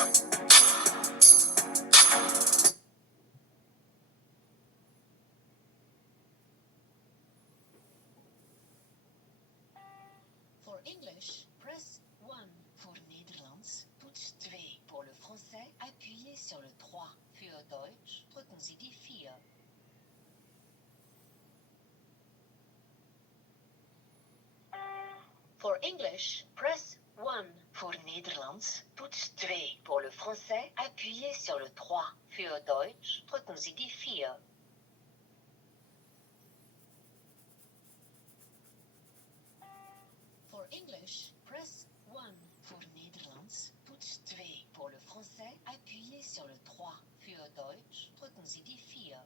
For English, press 1. Voor Nederlands, toets 2. Pour le français, appuyez sur le 3. Für Deutsch, drücken Sie die 4. For English, press 1. Voor Nederlands, toets 2. Pour le français, appuyez sur le 3. Für Deutsch, drücken Sie die 4. For English, press 1. Voor Nederlands, toets 2. Pour le français, appuyez sur le 3. Für Deutsch, drücken Sie die 4.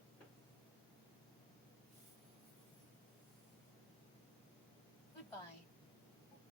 Goodbye.